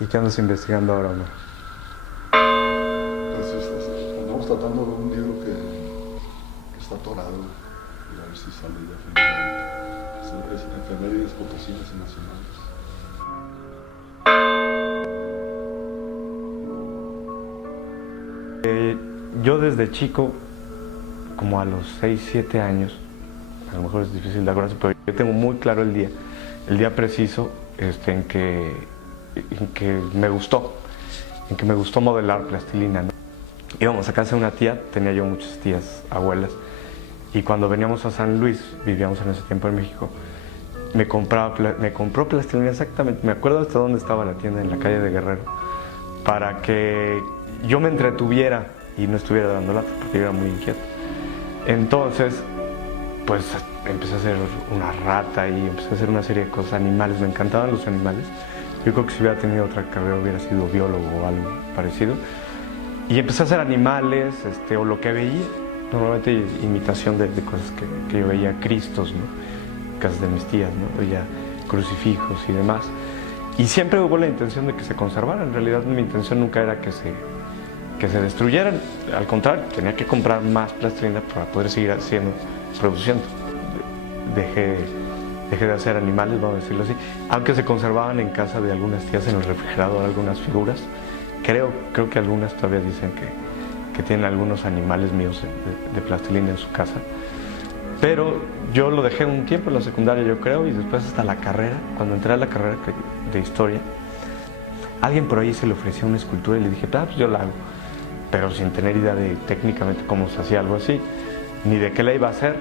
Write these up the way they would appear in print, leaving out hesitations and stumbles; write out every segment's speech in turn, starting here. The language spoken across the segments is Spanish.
¿Y qué andas investigando ahora, Omar? Pues andamos tratando de un libro que está atorado y a ver si sale ya finalmente. Es Efemérides Potosinas y Nacionales. Yo desde chico, como a los 6, 7 años, a lo mejor es difícil de acordarse, pero yo tengo muy claro el día preciso en que me gustó, modelar plastilina, ¿no? Íbamos a casa de una tía, tenía yo muchas tías, abuelas, y cuando veníamos a San Luis, vivíamos en ese tiempo en México, me compró plastilina exactamente, me acuerdo hasta dónde estaba la tienda, en la calle de Guerrero, para que yo me entretuviera y no estuviera dando lata, porque yo era muy inquieto. Entonces, pues empecé a hacer una rata y empecé a hacer una serie de cosas, animales, me encantaban los animales. Yo creo que si hubiera tenido otra carrera hubiera sido biólogo o algo parecido. Y empecé a hacer animales, o lo que veía, normalmente imitación de cosas que yo veía, cristos, ¿no? Casas de mis tías, ¿no? Veía crucifijos y demás. Y siempre hubo la intención de que se conservaran. En realidad mi intención nunca era que se destruyeran. Al contrario, tenía que comprar más plastilina para poder seguir produciendo. Dejé de hacer animales, vamos a decirlo así, aunque se conservaban en casa de algunas tías en el refrigerador algunas figuras. Creo que algunas todavía dicen que tienen algunos animales míos de plastilina en su casa. Pero yo lo dejé un tiempo en la secundaria, yo creo, y después hasta la carrera, cuando entré a la carrera de historia, alguien por ahí se le ofreció una escultura y le dije, pues yo la hago, pero sin tener idea de técnicamente cómo se hacía algo así, ni de qué la iba a hacer.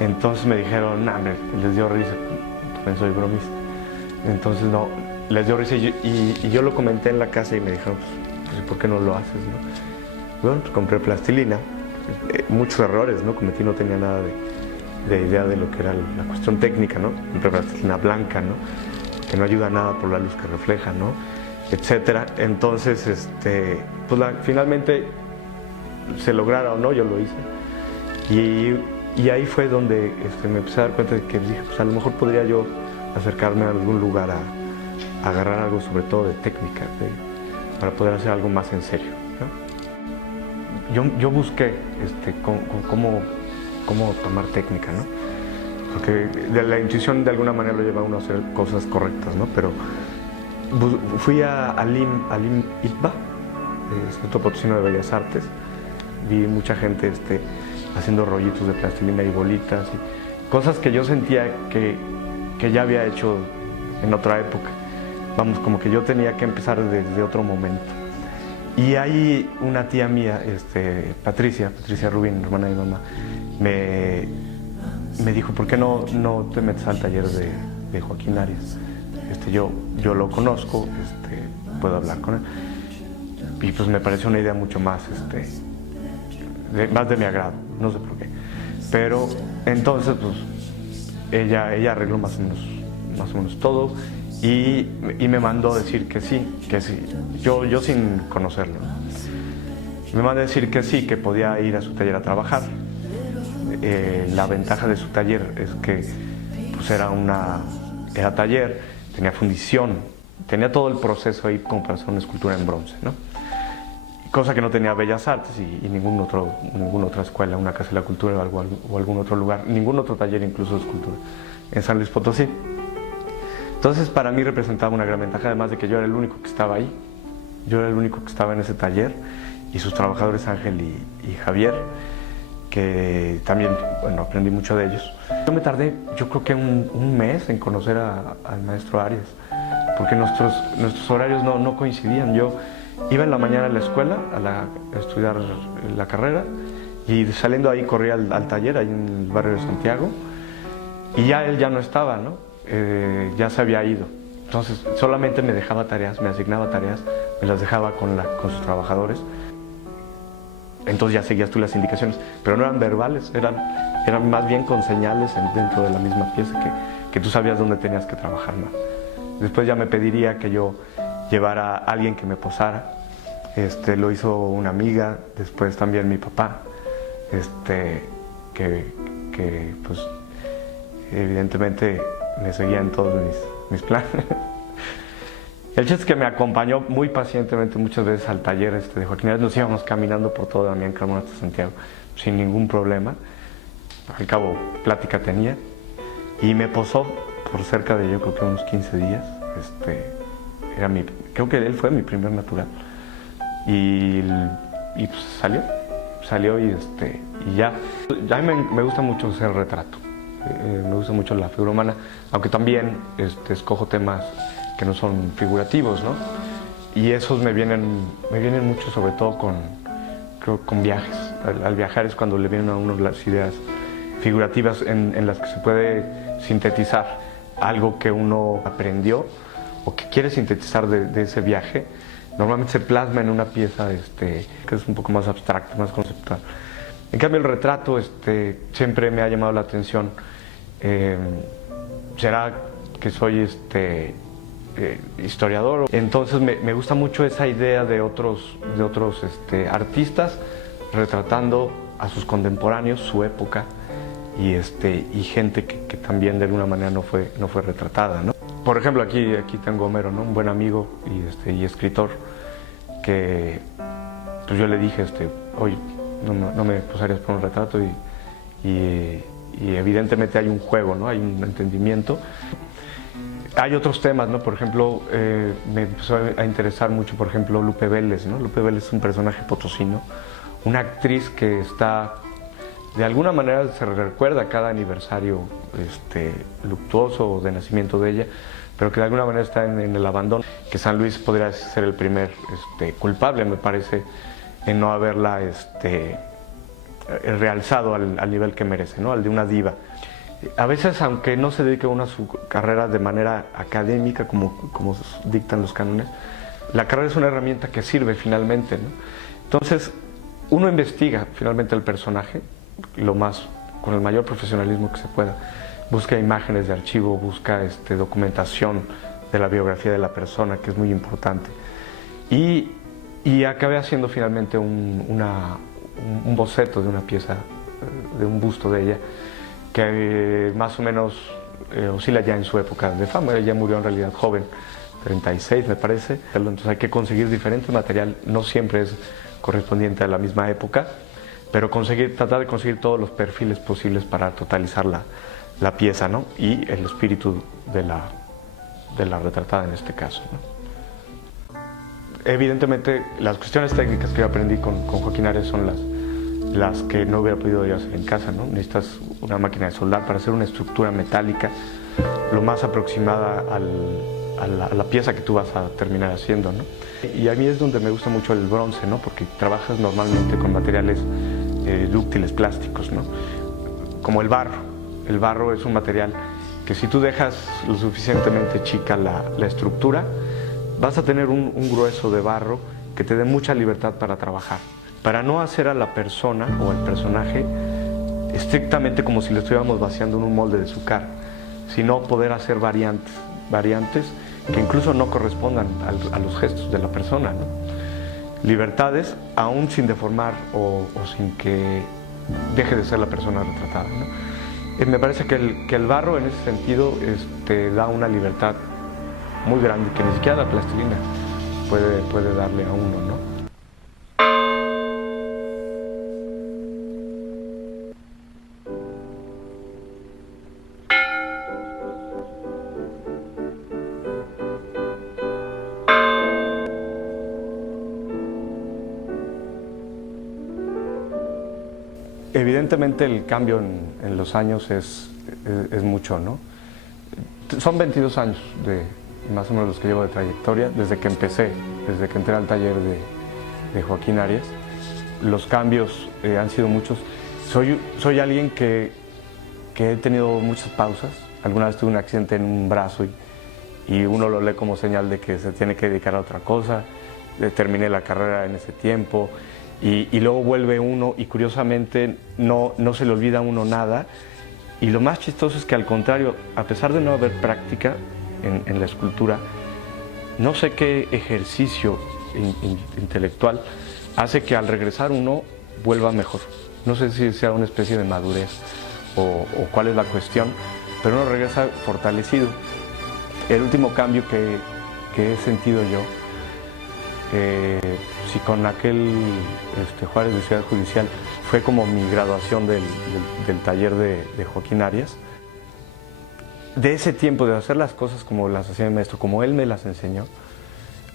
Entonces me dijeron, nah, hombre, les dio risa, también soy bromista. Entonces no, les dio risa y yo lo comenté en la casa y me dijeron, pues ¿por qué no lo haces, no? Bueno, pues compré plastilina, muchos errores, ¿no? Cometí, no tenía nada de idea de lo que era la cuestión técnica, ¿no? Compré plastilina blanca, ¿no? Que no ayuda nada por la luz que refleja, ¿no? Etcétera. Entonces, pues finalmente se lograra o no, yo lo hice. Y ahí fue donde me empecé a dar cuenta de que dije, pues a lo mejor podría yo acercarme a algún lugar a agarrar algo, sobre todo de técnica, para poder hacer algo más en serio, ¿no? Yo busqué cómo tomar técnica, ¿no? Porque de la intuición de alguna manera lo lleva a uno a hacer cosas correctas, ¿no? Pero fui a Alim Itba, Instituto Potosino de Bellas Artes, vi mucha gente haciendo rollitos de plastilina y bolitas, y cosas que yo sentía que ya había hecho en otra época. Vamos, como que yo tenía que empezar desde otro momento. Y ahí una tía mía, Patricia Rubín, hermana de mi mamá, me dijo, ¿por qué no te metes al taller de Joaquín Arias? Yo lo conozco, puedo hablar con él. Y pues me pareció una idea mucho más, más de mi agrado, no sé por qué. Pero entonces, pues, ella arregló más o menos todo y me mandó a decir que sí. Yo sin conocerlo. Me mandó a decir que sí, que podía ir a su taller a trabajar. La ventaja de su taller es que pues era taller, tenía fundición, tenía todo el proceso ahí como para hacer una escultura en bronce, ¿no? Cosa que no tenía Bellas Artes y ninguna otra escuela, una Casa de la Cultura o algún otro lugar, ningún otro taller incluso de escultura en San Luis Potosí. Entonces para mí representaba una gran ventaja, además de que yo era el único que estaba ahí, yo era el único que estaba en ese taller, y sus trabajadores Ángel y Javier, que también, bueno, aprendí mucho de ellos. Yo me tardé, yo creo que un mes en conocer al maestro Arias, porque nuestros horarios no coincidían. Yo iba en la mañana a la escuela a estudiar la carrera, y saliendo ahí corría al taller, ahí en el barrio de Santiago, y ya él ya no estaba, ¿no? Ya se había ido. Entonces solamente me dejaba tareas, me asignaba tareas, me las dejaba con sus trabajadores. Entonces ya seguías tú las indicaciones, pero no eran verbales, eran más bien con señales dentro de la misma pieza que tú sabías dónde tenías que trabajar más. Después ya me pediría que yo llevara a alguien que me posara. Lo hizo una amiga, después también mi papá, que pues evidentemente me seguía en todos mis planes. El chiste es que me acompañó muy pacientemente muchas veces al taller de Joaquín Arias. Nos íbamos caminando por todo Damián Carmona hasta Santiago sin ningún problema. Al cabo, plática tenía. Y me posó por cerca de, yo creo que unos 15 días. Creo que él fue mi primer natural. Y pues salió y ya. Ya a mí me gusta mucho hacer retrato. Me gusta mucho la figura humana, aunque también escojo temas que no son figurativos, ¿no? Y esos me vienen mucho, sobre todo con viajes. Al viajar es cuando le vienen a uno las ideas figurativas en las que se puede sintetizar algo que uno aprendió o que quiere sintetizar de ese viaje. Normalmente se plasma en una pieza que es un poco más abstracta, más conceptual. En cambio el retrato siempre me ha llamado la atención. Será que soy historiador, entonces me gusta mucho esa idea de otros artistas retratando a sus contemporáneos, su época y gente que también de alguna manera no fue retratada, ¿no? Por ejemplo, aquí tengo a Homero, ¿no? Un buen amigo y escritor que pues yo le dije, oye, no me posarías por un retrato y evidentemente hay un juego, ¿no? Hay un entendimiento. Hay otros temas, ¿no? Por ejemplo, me empezó a interesar mucho, por ejemplo, Lupe Vélez, ¿no? Lupe Vélez es un personaje potosino, una actriz que está, de alguna manera se recuerda cada aniversario luctuoso de nacimiento de ella, pero que de alguna manera está en el abandono, que San Luis podría ser el primer culpable, me parece, en no haberla realzado al nivel que merece, ¿no? Al de una diva. A veces, aunque no se dedique uno a su carrera de manera académica, como dictan los cánones, la carrera es una herramienta que sirve finalmente, ¿no? Entonces, uno investiga finalmente el personaje con el mayor profesionalismo que se pueda. Busca imágenes de archivo, busca documentación de la biografía de la persona, que es muy importante. Y acabé haciendo finalmente un boceto de una pieza, de un busto de ella, que más o menos oscila ya en su época de fama. Ella murió en realidad joven, 36 me parece. Entonces hay que conseguir diferente material, no siempre es correspondiente a la misma época, pero tratar de conseguir todos los perfiles posibles para totalizar la pieza, ¿no? Y el espíritu de la retratada en este caso, ¿no? Evidentemente las cuestiones técnicas que yo aprendí con Joaquín Arias son las que no hubiera podido yo hacer en casa, ¿no? Necesitas una máquina de soldar para hacer una estructura metálica lo más aproximada a la pieza que tú vas a terminar haciendo, ¿no? Y a mí es donde me gusta mucho el bronce, ¿no? Porque trabajas normalmente con materiales dúctiles, plásticos, ¿no? Como el barro. El barro es un material que si tú dejas lo suficientemente chica la estructura, vas a tener un grueso de barro que te dé mucha libertad para trabajar, para no hacer a la persona o al personaje estrictamente como si lo estuviéramos vaciando en un molde de sucar, sino poder hacer variantes que incluso no correspondan a los gestos de la persona, ¿no? Libertades aún sin deformar o sin que deje de ser la persona retratada, ¿no? Me parece que el barro en ese sentido te da una libertad muy grande que ni siquiera la plastilina puede darle a uno, ¿no? Evidentemente el cambio en los años es mucho, ¿no? Son 22 años más o menos los que llevo de trayectoria, desde que entré al taller de Joaquín Arias. Los cambios han sido muchos. Soy alguien que he tenido muchas pausas. Alguna vez tuve un accidente en un brazo y uno lo lee como señal de que se tiene que dedicar a otra cosa. Terminé la carrera en ese tiempo. Y luego vuelve uno y curiosamente no se le olvida a uno nada. Y lo más chistoso es que al contrario, a pesar de no haber práctica en la escultura, no sé qué ejercicio intelectual hace que al regresar uno vuelva mejor. No sé si sea una especie de madurez o cuál es la cuestión, pero uno regresa fortalecido. El último cambio que que he sentido yo. Si con aquel Juárez de Ciudad Judicial fue como mi graduación del taller de Joaquín Arias, de ese tiempo de hacer las cosas como las hacía mi maestro, como él me las enseñó,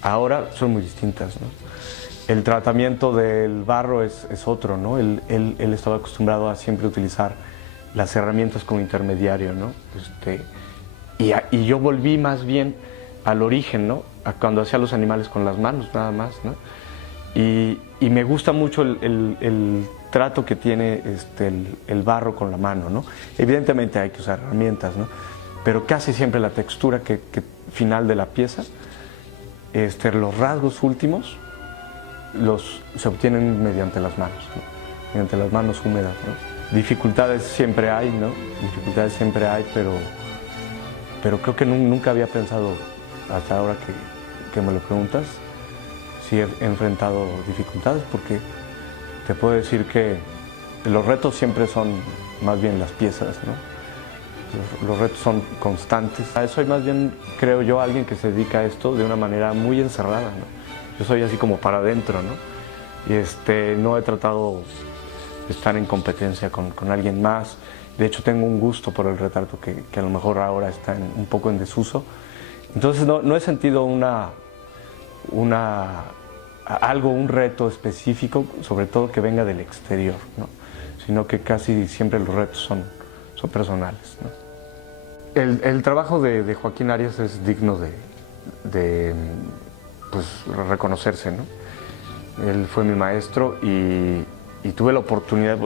ahora son muy distintas, ¿no? El tratamiento del barro es otro, ¿no? Él estaba acostumbrado a siempre utilizar las herramientas como intermediario, ¿no? Y yo volví más bien al origen, ¿no? A cuando hacía los animales con las manos, nada más, ¿no? Y me gusta mucho el trato que tiene el barro con la mano, ¿no? Evidentemente hay que usar herramientas, ¿no? Pero casi siempre la textura final de la pieza, los rasgos últimos, se obtienen mediante las manos, ¿no? Mediante las manos húmedas, ¿no? Dificultades siempre hay, ¿no? Dificultades siempre hay, pero creo que nunca había pensado, hasta ahora que me lo preguntas, si he enfrentado dificultades, porque te puedo decir que los retos siempre son más bien las piezas, ¿no? Los retos son constantes. Soy más bien, creo yo, alguien que se dedica a esto de una manera muy encerrada, ¿no? Yo soy así como para adentro, ¿no? Y no he tratado de estar en competencia con alguien más. De hecho, tengo un gusto por el retrato que a lo mejor ahora está un poco en desuso. Entonces no he sentido un reto específico, sobre todo que venga del exterior, ¿no? Sino que casi siempre los retos son personales, ¿no? El trabajo de Joaquín Arias es digno de pues, reconocerse, ¿no? Él fue mi maestro y tuve la oportunidad,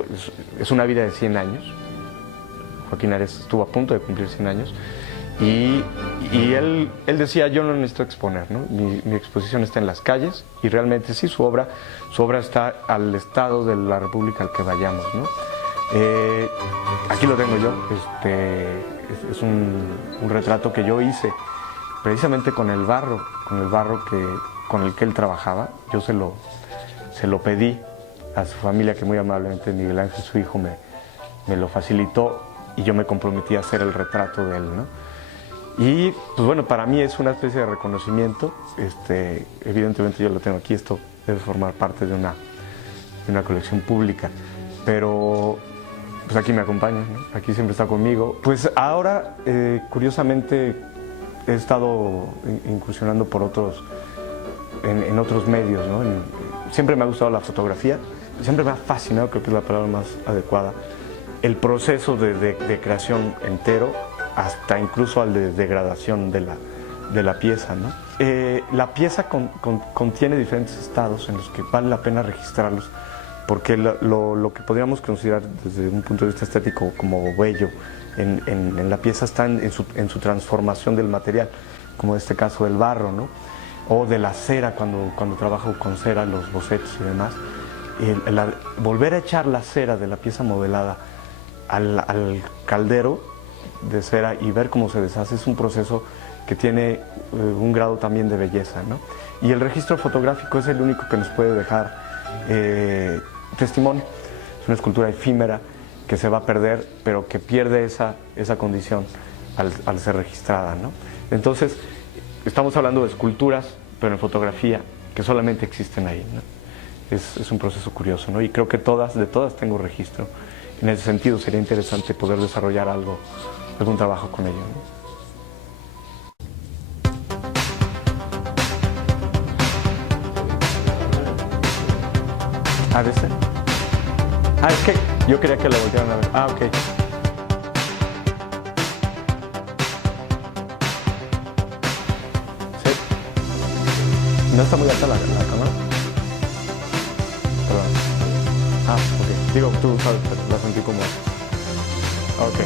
es una vida de 100 años. Joaquín Arias estuvo a punto de cumplir 100 años y él decía, yo no necesito exponer, ¿no? Mi exposición está en las calles y realmente sí, su obra está al estado de la República al que vayamos, ¿no? Aquí lo tengo yo, es un retrato que yo hice precisamente con el barro con el que él trabajaba. Yo se lo pedí a su familia, que muy amablemente Miguel Ángel, su hijo, me lo facilitó y yo me comprometí a hacer el retrato de él, ¿no? Y pues bueno, para mí es una especie de reconocimiento. Evidentemente yo lo tengo aquí, esto debe formar parte de una colección pública, pero pues aquí me acompaña, ¿no? Aquí siempre está conmigo. Pues ahora, curiosamente, he estado incursionando en otros medios, ¿no? Siempre me ha gustado la fotografía, siempre me ha fascinado, creo que es la palabra más adecuada, el proceso de creación entero, hasta incluso al de degradación de la pieza, ¿no? La pieza contiene diferentes estados en los que vale la pena registrarlos, porque lo que podríamos considerar desde un punto de vista estético como bello en la pieza está en su transformación del material, como en este caso del barro, ¿no? O de la cera, cuando trabajo con cera, los bocetos y demás. Volver a echar la cera de la pieza modelada al caldero de cera y ver cómo se deshace es un proceso que tiene un grado también de belleza, ¿no? Y el registro fotográfico es el único que nos puede dejar testimonio. Es una escultura efímera que se va a perder, pero que pierde esa condición al ser registrada, ¿no? Entonces, estamos hablando de esculturas, pero en fotografía, que solamente existen ahí, ¿no? Es un proceso curioso, ¿no? Y creo que de todas tengo registro. En ese sentido sería interesante poder desarrollar algún trabajo con ello, ¿no? ¿De ese? Es que yo quería que la voltearan a ver. Ok. ¿Sí? ¿No está muy alta la cámara? Perdón. Ok. Digo, tú sabes, la sentí como... Ok.